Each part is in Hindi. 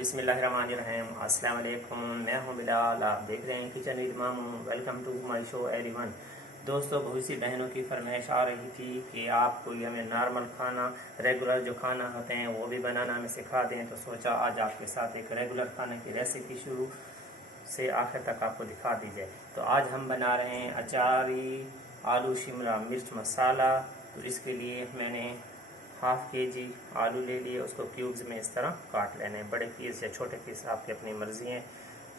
बिस्मिल्लाहिर्रहमानिर्रहीम। अस्सलाम वालेकुम। मैं हूं बिलाल, आप देख रहे हैं kitchen with Mamu. Welcome to my show everyone. दोस्तों, बहुत सी बहनों की फरमाइश आ रही थी कि आप कोई हमें नॉर्मल खाना, रेगुलर जो खाना होते हैं वो भी बनाना हमें सिखा दें। तो सोचा आज आपके साथ एक रेगुलर खाने की रेसिपी शुरू से आखिर तक आपको दिखा दी जाए। तो आज हम बना रहे हैं अचारी आलू शिमला मिर्च मसाला। तो इसके लिए मैंने हाफ के जी आलू ले लिए, उसको क्यूब्स में इस तरह काट लेने हैं। बड़े पीस या छोटे पीस आपकी अपनी मर्जी है।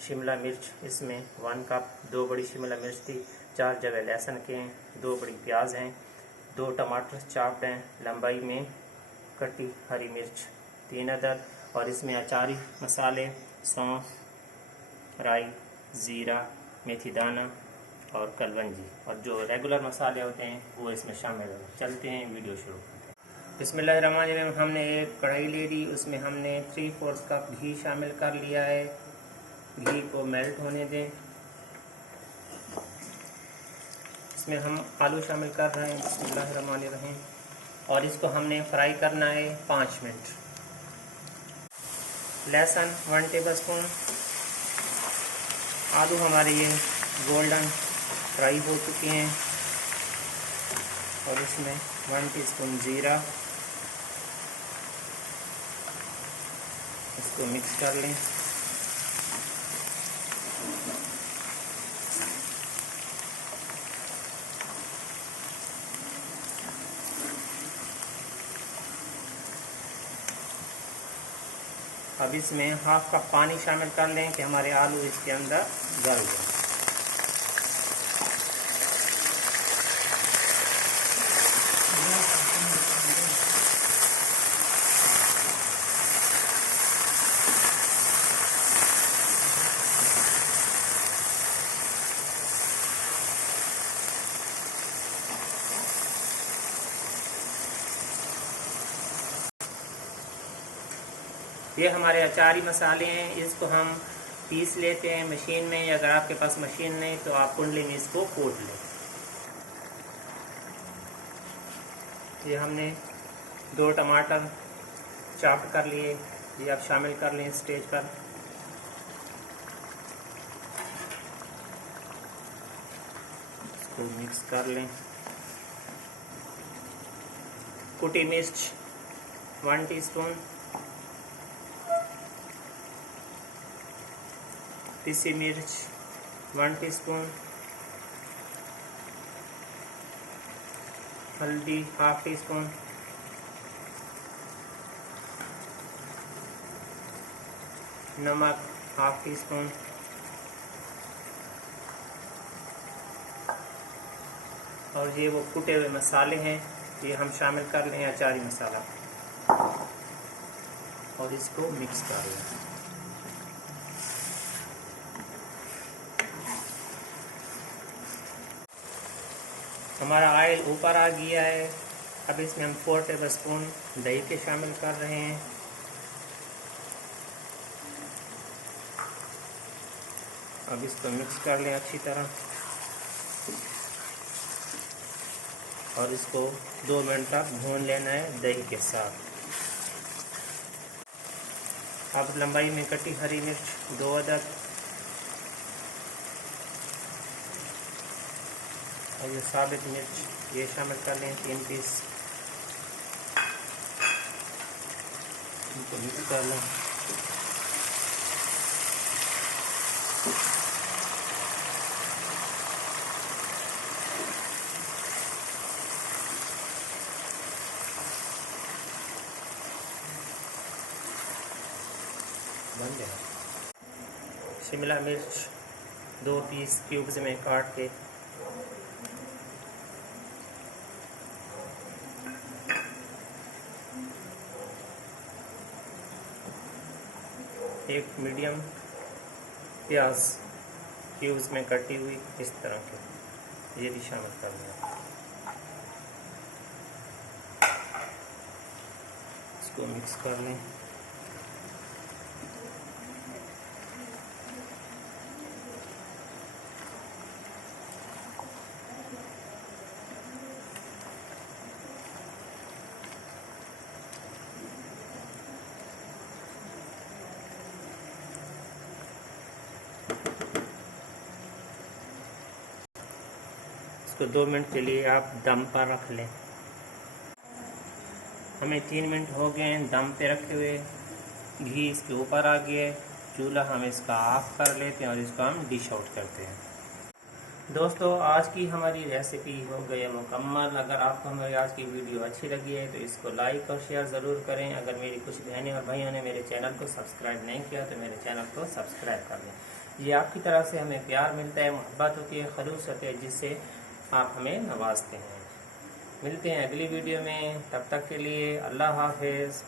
शिमला मिर्च इसमें 1 कप, 2 बड़ी शिमला मिर्च थी, 4 जवे लहसुन के हैं, 2 बड़ी प्याज हैं, 2 टमाटर चाप्ड हैं, लंबाई में कटी हरी मिर्च 3 अदद, और इसमें अचारी मसाले सौंफ, राई, ज़ीरा, मेथी दाना और कलवंजी, और जो रेगुलर मसाले होते हैं वो इसमें शामिल हो। चलते हैं, वीडियो शुरू करते हैं। बिस्मिल्लाहिर्रहमानिर्रहीम। हमने एक कढ़ाई ले ली, उसमें हमने 3/4 कप घी शामिल कर लिया है। घी को मेल्ट होने दें। इसमें हम आलू शामिल कर रहे हैं, बिस्मिल्लाहिर्रहमानिर्रहीम, और इसको हमने फ्राई करना है 5 मिनट। लहसुन 1 टेबल स्पून। आलू हमारे ये गोल्डन फ्राई हो चुके हैं, और इसमें 1 टीस्पून जीरा, इसको मिक्स कर लें। अब इसमें हाफ कप पानी शामिल कर लें कि हमारे आलू इसके अंदर गल जाए। ये हमारे अचारी मसाले हैं, इसको हम पीस लेते हैं मशीन में, या अगर आपके पास मशीन नहीं तो आप कुंडली में इसको कूट लें। ये हमने 2 टमाटर चॉप कर लिए, ये आप शामिल कर लें स्टेज पर। इसको मिक्स कर लें। कुटी मिर्च 1 टीस्पून, पिसी मिर्च 1 टीस्पून, हल्दी हाफ टीस्पून, नमक हाफ टीस्पून, और ये वो कुटे हुए मसाले हैं, ये हम शामिल कर लें अचारी मसाला, और इसको मिक्स कर लें। हमारा ऑयल ऊपर आ गया है। अब इसमें हम 4 टेबल स्पून दही के शामिल कर रहे हैं। अब इसको मिक्स कर लें अच्छी तरह, और इसको 2 मिनट तक भून लेना है दही के साथ। अब लंबाई में कटी हरी मिर्च 2 अदद, और ये साबित मिर्च ये शामिल कर लें 3 पीस। इनको मिक्स कर लें। बन जाए। शिमला मिर्च 2 पीस क्यूब्स में काट के, एक मीडियम प्याज क्यूब्स में कटी हुई इस तरह के, ये भी शामिल कर दें। इसको मिक्स कर लें। इसको 2 मिनट के लिए आप दम पर रख लें। हमें 3 मिनट हो गए दम पे रखे हुए, घी इसके ऊपर आ गया। चूल्हा हम इसका ऑफ कर लेते हैं और इसको हम डिश आउट करते हैं। दोस्तों आज की हमारी रेसिपी हो गई मुकम्मल। अगर आपको हमारी आज की वीडियो अच्छी लगी है तो इसको लाइक और शेयर ज़रूर करें। अगर मेरी कुछ बहनें और भाइयों ने मेरे चैनल को सब्सक्राइब नहीं किया तो मेरे चैनल को सब्सक्राइब कर लें। ये आपकी तरफ से हमें प्यार मिलता है, मोहब्बत होती है, खलूस होती है, जिससे आप हमें नवाजते हैं। मिलते हैं अगली वीडियो में, तब तक के लिए अल्लाह हाफिज़।